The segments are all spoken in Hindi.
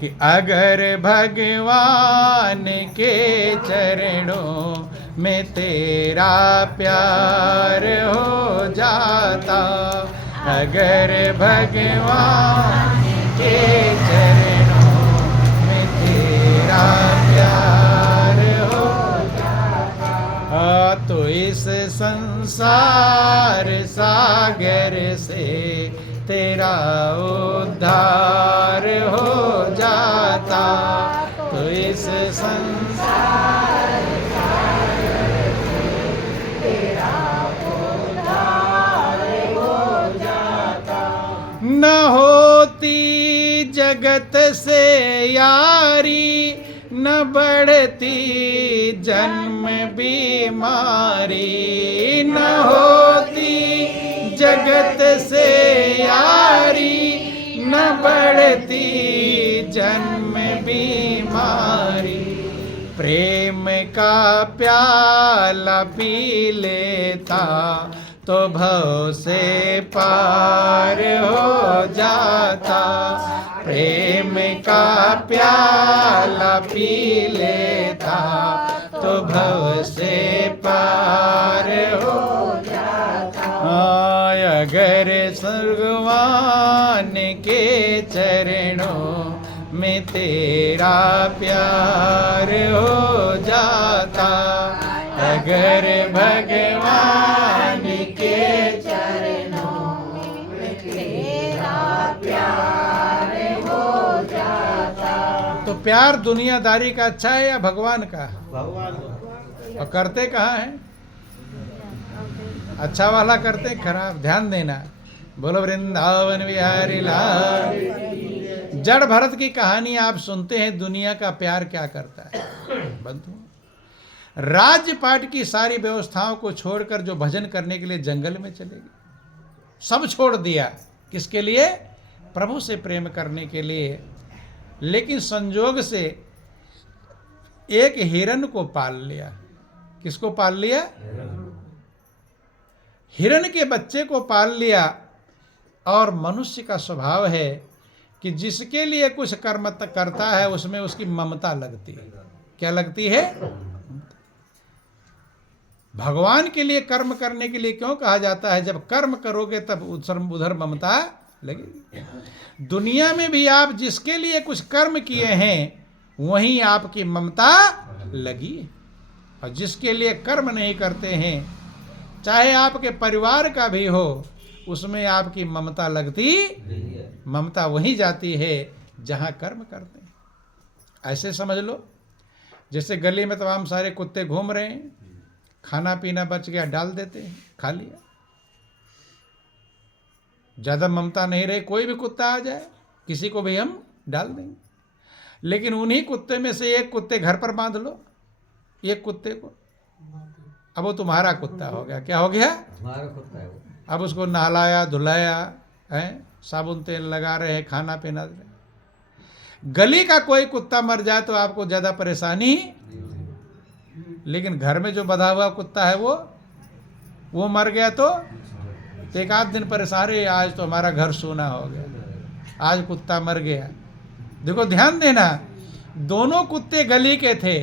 कि अगर भगवान के चरणों में तेरा प्यार हो जाता, अगर भगवान के चरणों में तेरा प्यार हो जाता, तो इस संसार सागर से तेरा उद्धार हो जाता, तो इस संसार सागर से तेरा उद्धार हो जाता। न होती जगत से यारी, न बढ़ती जन्म बीमारी, न होती जगत से यारी, न बढ़ती जन्म बीमारी, प्रेम का प्याला पी लेता तो भव से पार हो जाता, प्रेम का प्याला पी लेता तो भव से पार हो जाता। अगर भगवान के चरणों में तेरा प्यार हो जाता, अगर भगवान के चरणों में तेरा प्यार हो जाता। तो प्यार दुनियादारी का अच्छा है या भगवान का? भगवान। और करते कहाँ हैं? अच्छा वाला करते, खराब। ध्यान देना। बोलो वृंदावन बिहारी लाल। जड़ भरत की कहानी आप सुनते हैं, दुनिया का प्यार क्या करता है। बंधु, राज्यपाट की सारी व्यवस्थाओं को छोड़कर जो भजन करने के लिए जंगल में चले गए, सब छोड़ दिया। किसके लिए? प्रभु से प्रेम करने के लिए। लेकिन संजोग से एक हिरन को पाल लिया। किसको पाल लिया? हिरन के बच्चे को पाल लिया। और मनुष्य का स्वभाव है कि जिसके लिए कुछ कर्म करता है उसमें उसकी ममता लगती है। क्या लगती है? भगवान के लिए कर्म करने के लिए क्यों कहा जाता है? जब कर्म करोगे तब उधर ममता लगेगी। दुनिया में भी आप जिसके लिए कुछ कर्म किए हैं वहीं आपकी ममता लगी, और जिसके लिए कर्म नहीं करते हैं, चाहे आपके परिवार का भी हो, उसमें आपकी ममता लगती, ममता वहीं जाती है जहां कर्म करते हैं। ऐसे समझ लो जैसे गली में तमाम सारे कुत्ते घूम रहे हैं, खाना पीना बच गया डाल देते हैं, खा लिया। ज्यादा ममता नहीं रही, कोई भी कुत्ता आ जाए किसी को भी हम डाल देंगे। लेकिन उन्हीं कुत्ते में से एक कुत्ते घर पर बांध लो, एक कुत्ते को, अब वो तुम्हारा कुत्ता हो गया। क्या हो गया? तुम्हारा कुत्ता है वो। अब उसको नहलाया धुलाया है, साबुन तेल लगा रहे हैं, खाना पीना दे रहे। गली का कोई कुत्ता मर जाए तो आपको ज्यादा परेशानी, लेकिन घर में जो बंधा हुआ कुत्ता है वो मर गया तो एक आध दिन परेशानी, आज तो हमारा घर सूना हो गया, आज कुत्ता मर गया। देखो ध्यान देना, दोनों कुत्ते गली के थे,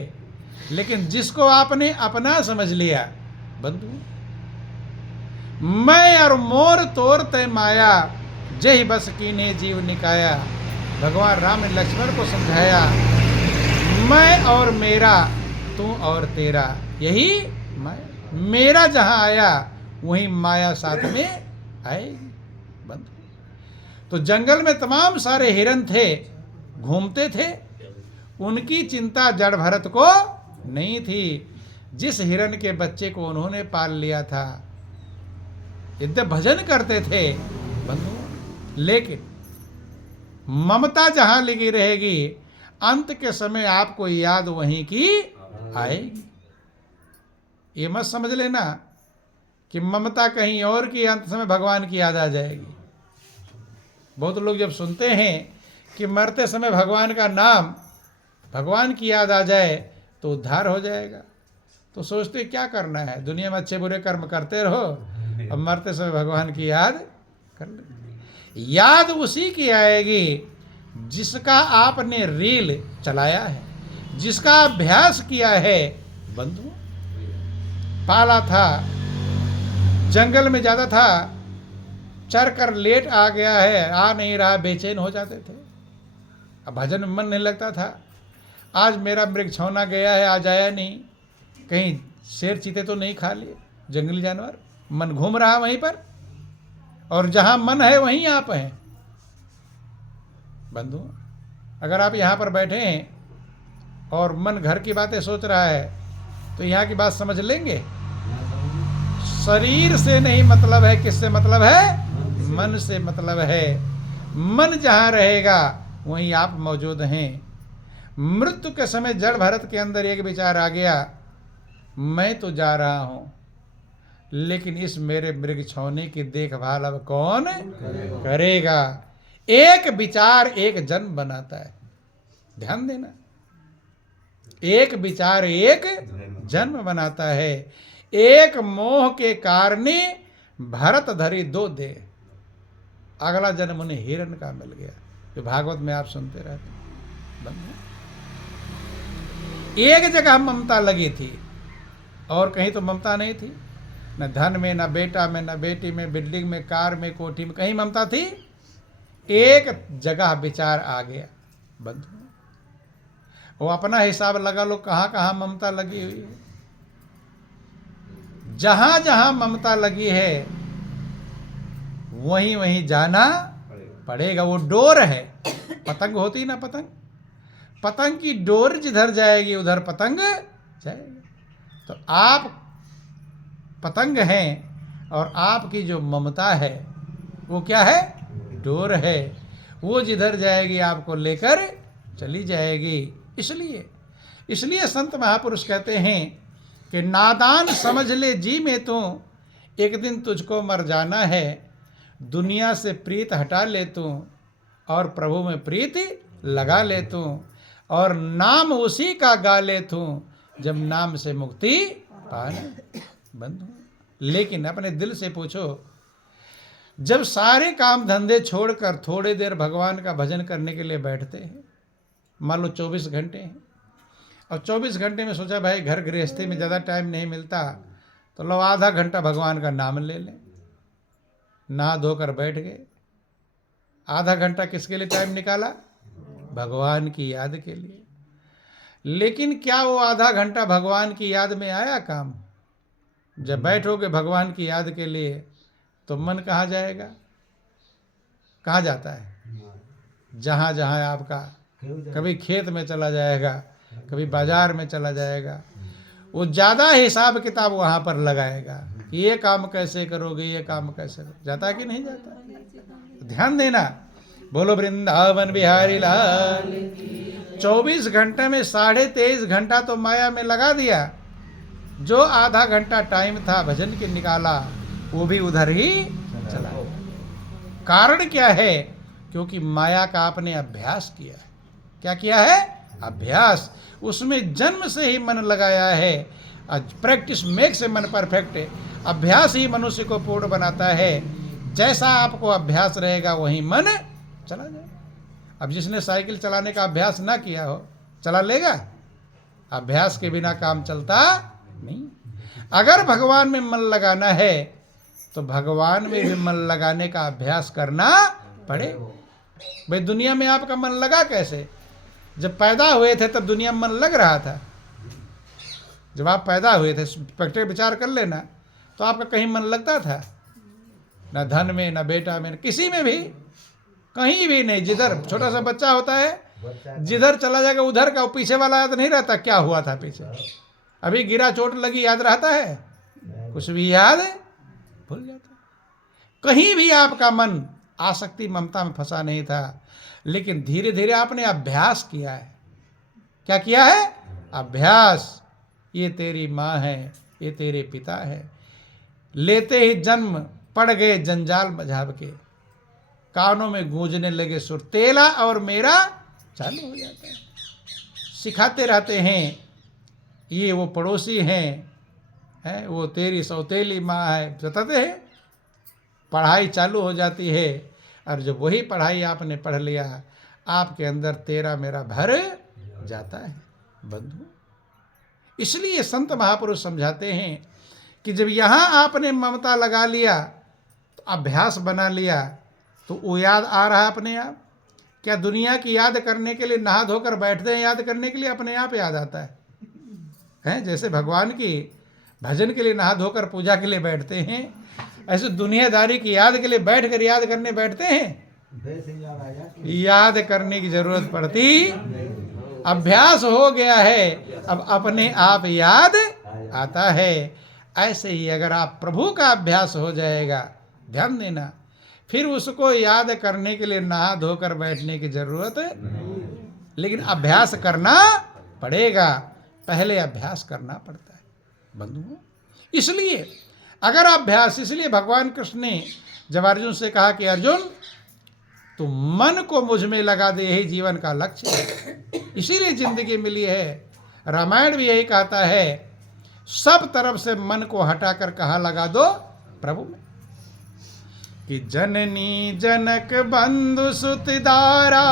लेकिन जिसको आपने अपना समझ लिया, बंधु, मैं और मोर तोर तय माया, जय बस कीने जीव निकाया। भगवान राम ने लक्ष्मण को समझाया, मैं और मेरा, तू और तेरा, यही माया। मेरा जहां आया वहीं माया साथ में आएगी। बंधु, तो जंगल में तमाम सारे हिरन थे, घूमते थे, उनकी चिंता जड़ भरत को नहीं थी। जिस हिरन के बच्चे को उन्होंने पाल लिया था, यद्यपि भजन करते थे बंधु, लेकिन ममता जहां लगी रहेगी, अंत के समय आपको याद वहीं की आएगी। ये मत समझ लेना कि ममता कहीं और की, अंत समय भगवान की याद आ जाएगी। बहुत लोग जब सुनते हैं कि मरते समय भगवान का नाम, भगवान की याद आ जाए तो उद्धार हो जाएगा, तो सोचते क्या करना है, दुनिया में अच्छे बुरे कर्म करते रहो, अब मरते समय भगवान की याद कर ले। याद उसी की आएगी जिसका आपने रील चलाया है, जिसका अभ्यास किया है। बंधु, पाला था, जंगल में जाता था, चर कर लेट आ गया है, आ नहीं रहा, बेचैन हो जाते थे। अब भजन में मन नहीं लगता था। आज मेरा मृग छौना गया है, आज आया नहीं, कहीं शेर चीते तो नहीं खा लिए, जंगली जानवर। मन घूम रहा वहीं पर, और जहां मन है वहीं आप हैं। बंधु, अगर आप यहाँ पर बैठे हैं और मन घर की बातें सोच रहा है तो यहाँ की बात समझ लेंगे। शरीर से नहीं मतलब है, किससे मतलब है? मन से मतलब है। मन जहाँ रहेगा वहीं आप मौजूद हैं। मृत्यु के समय जड़ भरत के अंदर एक विचार आ गया, मैं तो जा रहा हूं, लेकिन इस मेरे मृग छौने की देखभाल अब कौन करेगा? एक विचार एक जन्म बनाता है। ध्यान देना, एक विचार एक जन्म बनाता है। एक मोह के कारण भरत धरी दो दे, अगला जन्म उन्हें हिरण का मिल गया, जो भागवत में आप सुनते रहते। एक जगह ममता लगी थी और कहीं तो ममता नहीं थी, न धन में, न बेटा में, न बेटी में, बिल्डिंग में, कार में, कोठी में, कहीं ममता थी? एक जगह विचार आ गया। बंधु, वो अपना हिसाब लगा लो कहां कहां ममता लगी हुई है। जहां जहां ममता लगी है वहीं वहीं जाना पड़ेगा। वो डोर है, पतंग होती ना, पतंग की डोर जिधर जाएगी उधर पतंग जाएगी। तो आप पतंग हैं और आपकी जो ममता है वो क्या है? डोर है। वो जिधर जाएगी आपको लेकर चली जाएगी। इसलिए संत महापुरुष कहते हैं कि नादान समझ ले जी में तू, एक दिन तुझको मर जाना है। दुनिया से प्रीत हटा ले तू और प्रभु में प्रीति लगा ले तू, और नाम उसी का गा ले तू जब नाम से मुक्ति पाना। बंधु, लेकिन अपने दिल से पूछो, जब सारे काम धंधे छोड़कर थोड़ी देर भगवान का भजन करने के लिए बैठते हैं, मान लो 24 घंटे हैं, और 24 घंटे में सोचा भाई घर गृहस्थी में ज़्यादा टाइम नहीं मिलता, तो लो आधा घंटा भगवान का नाम ले लें। नहा धोकर बैठ गए, आधा घंटा किसके लिए टाइम निकाला? भगवान की याद के लिए। लेकिन क्या वो आधा घंटा भगवान की याद में आया काम? जब बैठोगे भगवान की याद के लिए तो मन कहाँ जाएगा? कहाँ जाता है? जहाँ जहाँ आपका, कभी खेत में चला जाएगा, कभी बाजार में चला जाएगा। वो ज़्यादा हिसाब किताब वहाँ पर लगाएगा, ये काम कैसे करोगे, ये काम कैसे करोगे। जाता कि नहीं जाता? ध्यान देना। बोलो वृंदावन बिहारी लाल। 24 घंटे में 23.5 घंटा तो माया में लगा दिया। जो आधा घंटा टाइम था भजन के निकाला, वो भी उधर ही चला। कारण क्या है? क्योंकि माया का आपने अभ्यास किया है। क्या किया है? अभ्यास। उसमें जन्म से ही मन लगाया है। प्रैक्टिस मेक्स ए मन परफेक्ट है। अभ्यास ही मनुष्य को पूर्ण बनाता है। जैसा आपको अभ्यास रहेगा वहीं मन चला जाए। अब जिसने साइकिल चलाने का अभ्यास ना किया हो, चला लेगा? अभ्यास के बिना काम चलता नहीं। अगर भगवान में मन लगाना है तो भगवान में भी मन लगाने का अभ्यास करना पड़े। भाई दुनिया में आपका मन लगा कैसे? जब पैदा हुए थे तब दुनिया में मन लग रहा था। जब आप पैदा हुए थे, प्रैक्टिकल विचार कर लेना, तो आपका कहीं मन लगता था? न धन में, न बेटा में, न किसी में भी, कहीं भी नहीं। जिधर छोटा सा बच्चा होता है, जिधर चला जाएगा उधर का, पीछे वाला याद नहीं रहता क्या हुआ था पीछे। अभी गिरा, चोट लगी, याद रहता है? कुछ भी याद भूल जाता। कहीं भी आपका मन आसक्ति ममता में फंसा नहीं था। लेकिन धीरे धीरे आपने अभ्यास किया है। क्या किया है? अभ्यास। ये तेरी माँ है, ये तेरे पिता है। लेते ही जन्म पड़ गए जंजाल मझाब के, कानों में गूंजने लगे सुर, तेला और मेरा चालू हो जाता है। सिखाते रहते हैं, ये वो पड़ोसी हैं, वो तेरी सौतेली माँ है, बताते हैं। पढ़ाई चालू हो जाती है और जब वही पढ़ाई आपने पढ़ लिया, आपके अंदर तेरा मेरा भर जाता है बंधु। इसलिए संत महापुरुष समझाते हैं कि जब यहाँ आपने ममता लगा लिया, तो अभ्यास बना लिया, तो वो याद आ रहा अपने आप। क्या दुनिया की याद करने के लिए नहा धोकर बैठते हैं, याद करने के लिए अपने आप याद आता है? जैसे भगवान की भजन के लिए नहा धोकर पूजा के लिए बैठते हैं, ऐसे दुनियादारी की याद के लिए बैठ कर याद करने बैठते हैं? याद करने की जरूरत पड़ती, अभ्यास हो गया है, अब अपने आप याद आता है। ऐसे ही अगर आप प्रभु का अभ्यास हो जाएगा, ध्यान देना, फिर उसको याद करने के लिए नहा धोकर बैठने की जरूरत नहीं, लेकिन अभ्यास करना पड़ेगा, पहले अभ्यास करना पड़ता है बंधुओं। इसलिए अगर अभ्यास, इसलिए भगवान कृष्ण ने जब अर्जुन से कहा कि अर्जुन तू मन को मुझ में लगा दे, यही जीवन का लक्ष्य है, इसीलिए जिंदगी मिली है। रामायण भी यही कहता है, सब तरफ से मन को हटाकर कहाँ लगा दो? प्रभु में। कि जननी जनक बंधु सुत दारा,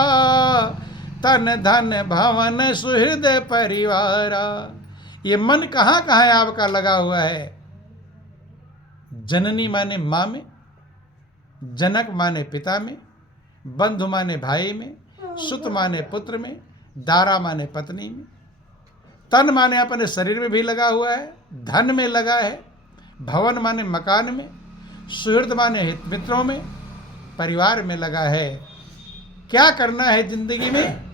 तन धन भवन सुहृदय परिवारा। ये मन कहाँ कहाँ है आपका लगा हुआ है? जननी माने माँ में, जनक माने पिता में, बंधु माने भाई में, सुत माने पुत्र में, दारा माने पत्नी में, तन माने अपने शरीर में भी लगा हुआ है, धन में लगा है, भवन माने मकान में, सुहृद माने हित मित्रों में, परिवार में लगा है। क्या करना है जिंदगी में?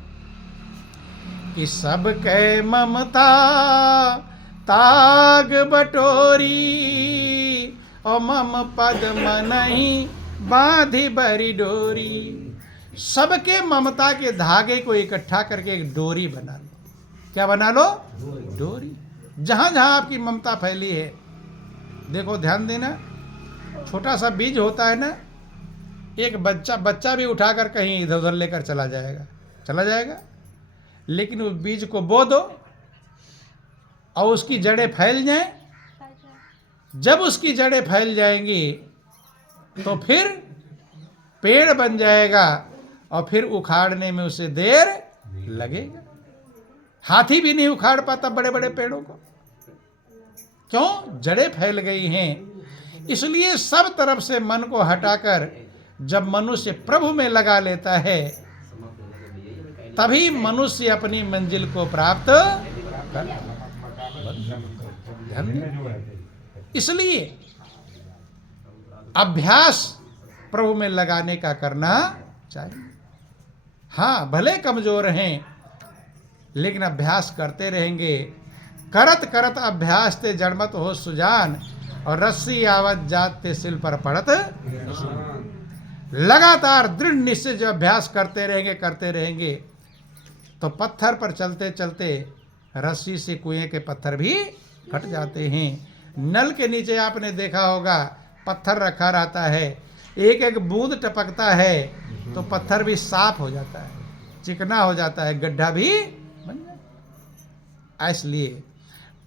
कि सब कै ममता ताग बटोरी, और मम पद मनहि बांधी बरी डोरी। सबके ममता के धागे को इकट्ठा करके एक डोरी बना लो। क्या बना लो? डोरी। जहां जहां आपकी ममता फैली है, देखो ध्यान देना, छोटा सा बीज होता है ना, एक बच्चा भी उठाकर कहीं इधर उधर लेकर चला जाएगा, लेकिन उस बीज को बो दो और उसकी जड़ें फैल जाएं। जब उसकी जड़ें फैल जाएंगी तो फिर पेड़ बन जाएगा, और फिर उखाड़ने में उसे देर लगेगा। हाथी भी नहीं उखाड़ पाता बड़े बड़े पेड़ों को, क्यों? जड़ें फैल गई हैं। इसलिए सब तरफ से मन को हटाकर जब मनुष्य प्रभु में लगा लेता है, तभी मनुष्य अपनी मंजिल को प्राप्त कर। इसलिए अभ्यास प्रभु में लगाने का करना चाहिए। हाँ, भले कमजोर हैं, लेकिन अभ्यास करते रहेंगे। करत करत अभ्यास ते जड़मत हो सुजान, और रस्सी आवत जात ते सिल पर पड़त। लगातार दृढ़ निश्चय जो अभ्यास करते रहेंगे तो पत्थर पर चलते चलते रस्सी से कुएं के पत्थर भी कट जाते हैं। नल के नीचे आपने देखा होगा पत्थर रखा रहता है, एक एक बूंद टपकता है तो पत्थर भी साफ हो जाता है, चिकना हो जाता है, गड्ढा भी बन जाता है। इसलिए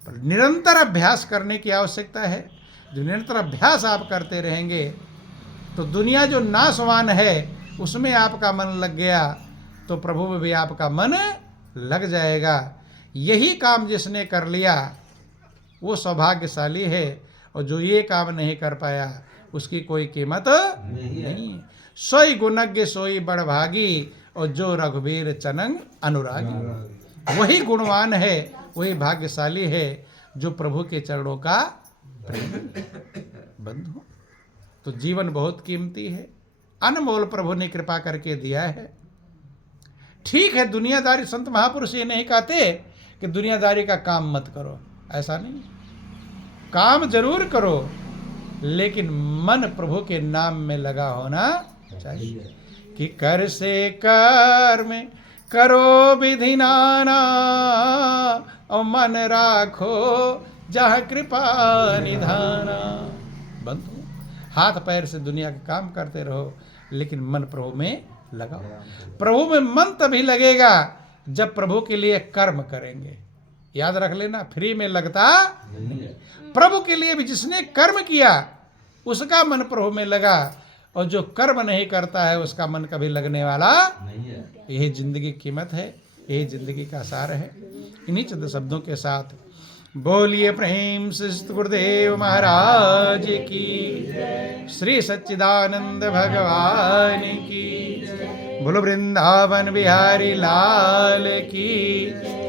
निरंतर अभ्यास करने की आवश्यकता है। जो निरंतर अभ्यास आप करते रहेंगे तो दुनिया जो नाशवान है उसमें आपका मन लग गया तो प्रभु में भी आपका मन लग जाएगा। यही काम जिसने कर लिया वो सौभाग्यशाली है, और जो ये काम नहीं कर पाया उसकी कोई कीमत नहीं। सोई गुणज्ञ सोई बड़भागी, और जो रघुवीर चनंग अनुरागी। वही गुणवान है, वही भाग्यशाली है जो प्रभु के चरणों का प्रेमी। बंधु, तो जीवन बहुत कीमती है, अनमोल प्रभु ने कृपा करके दिया है। ठीक है, दुनियादारी, संत महापुरुष ये नहीं कहते कि दुनियादारी का काम मत करो, ऐसा नहीं। काम जरूर करो, लेकिन मन प्रभु के नाम में लगा होना चाहिए। कि कर से कर्म करो विधि नाना, और मन राखो जहाँ कृपा निधाना। बंधु, हाथ पैर से दुनिया के काम करते रहो, लेकिन मन प्रभु में लगाओ। प्रभु में मन तभी लगेगा जब प्रभु के लिए कर्म करेंगे। याद रख लेना, फ्री में लगता नहीं। प्रभु के लिए भी जिसने कर्म किया उसका मन प्रभु में लगा, और जो कर्म नहीं करता है उसका मन कभी लगने वाला नहीं है। यही जिंदगी की कीमत है, यही जिंदगी का सार है। इन्हीं चंद शब्दों के साथ बोलिए प्रेम से गुरुदेव महाराज की, श्री सच्चिदानंद भगवान की, बोलो वृंदावन बिहारी लाल की।